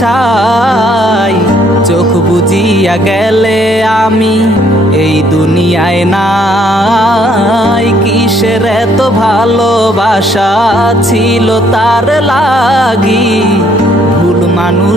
ছাই। চোখ বুজিয়া গেলে আমি এই দুনিয়ায় নাই। কিসের এত ভালোবাসা ছিল তার লাগি, ভুল মানুষ